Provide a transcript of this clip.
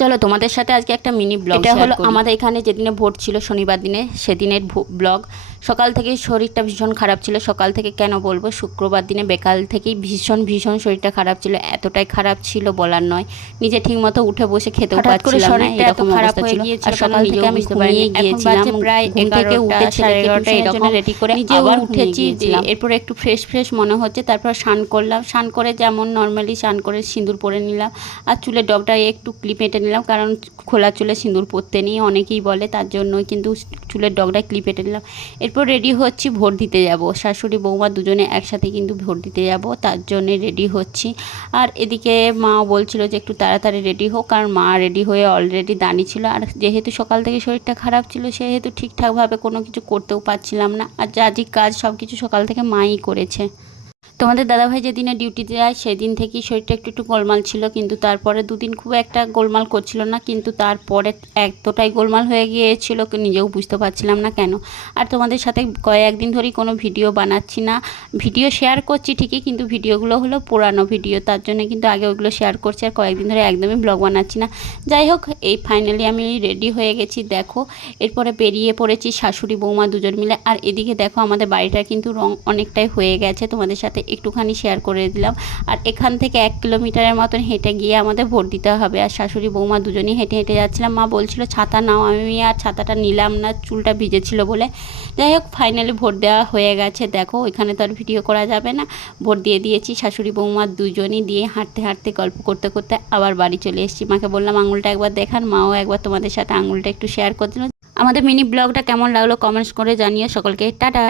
চলো তোমাদের সাথে আজকে একটা মিনি ব্লগ এটা হলো আমাদের এখানে যেদিনে ভোট ছিল শনিবার দিনে সেদিনের ব্লগ। সকাল থেকে শরীরটা ভীষণ খারাপ ছিল, সকাল থেকে কেন বলবো, শুক্রবার দিনে বিকাল থেকেই ভীষণ ভীষণ শরীরটা খারাপ ছিল, এতটাই খারাপ ছিল বলার নয়। নিজে ঠিকমতো উঠে বসে খেতেও পারছিলাম না, এরকম খারাপ হয়ে গিয়েছিল। সকাল থেকে আমি ঘুমিয়ে গিয়েছিলাম, প্রায় ঘুম থেকে উঠে 11:30 এরকম রেডি করে নিজেও আবার উঠেছি। গিয়েছিলাম। এরপরে একটু ফ্রেশ ফ্রেশ মনে হচ্ছে, তারপর স্নান করলাম, স্নান করে যেমন নর্মালি স্নান করে সিঁদুর পরে নিলাম, আর চুলের ডগটা একটু ক্লিপ এঁটে নিলাম, কারণ খোলা চুলে সিঁদুর পরতে নেই অনেকেই বলে, তার জন্যই কিন্তু চুলের ডগটা ক্লিপ এঁটে নিলাম। এরপর রেডি হচ্ছি, ভোট দিতে যাব। শাশুড়ি বৌমা দুজনে একসাথে কিন্তু ভোট দিতে যাব, তার জন্যে রেডি হচ্ছি। আর এদিকে মাও বলছিল যে একটু তাড়াতাড়ি রেডি হোক, কারণ মা রেডি হয়ে অলরেডি দাঁড়িয়ে ছিল। আর যেহেতু সকাল থেকে শরীরটা খারাপ ছিল সেহেতু ঠিকঠাকভাবে কোনো কিছু করতেও পারছিলাম না, আর যা যে কাজ সব কিছু সকাল থেকে মাই করেছে। তোমাদের দাদাভাই যেদিনে ডিউটিতে যায় সেদিন থেকেই শরীরটা একটু একটু গোলমাল ছিল, কিন্তু তারপরে দুদিন খুব একটা গোলমাল করছিল না, কিন্তু তারপরে এতটাই গোলমাল হয়ে গিয়েছিল নিজেও বুঝতে পারছিলাম না কেন। আর তোমাদের সাথে কয়েকদিন ধরেই কোনো ভিডিও বানাচ্ছি না, ভিডিও শেয়ার করছি ঠিকই, কিন্তু ভিডিওগুলো হলো পুরানো ভিডিও, তার জন্য কিন্তু আগে ওইগুলো শেয়ার করছি, আর কয়েকদিন ধরে একদমই ব্লগ বানাচ্ছি না। যাই হোক, এই ফাইনালি আমি রেডি হয়ে গেছি দেখো। এরপরে বেরিয়ে পড়েছি শাশুড়ি বৌমা দুজন মিলে। আর এদিকে দেখো আমাদের বাড়িটা কিন্তু রং অনেকটাই হয়ে গেছে, তোমাদের সাথে একটুখানি শেয়ার করে দিলাম। আর এখান থেকে 1 কিলোমিটারের মতন হেঁটে গিয়ে আমাদের ভোট দিতে হবে, আর শাশুড়ি বৌমা দুজনেই হেঁটে হেঁটে যাচ্ছিলাম। মা বলছিল ছাতা নাও, আমি আর ছাতাটা নিলাম না, চুলটা ভিজেছিল বলে। যাই হোক, ফাইনালি ভোট দেওয়া হয়ে গেছে দেখো, এখানে তো আর ভিডিও করা যাবে না। ভোট দিয়ে দিয়েছি শাশুড়ি বৌমা দুজনই, দিয়ে হাঁটতে হাঁটতে গল্প করতে করতে আবার বাড়ি চলে এসেছি। মাকে বললাম আঙুলটা একবার দেখান, মাও একবার তোমাদের সাথে আঙুলটা একটু শেয়ার করে দিল। আমাদের মিনি ব্লগটা কেমন লাগলো কমেন্টস করে জানিও। সকলকে টাটা।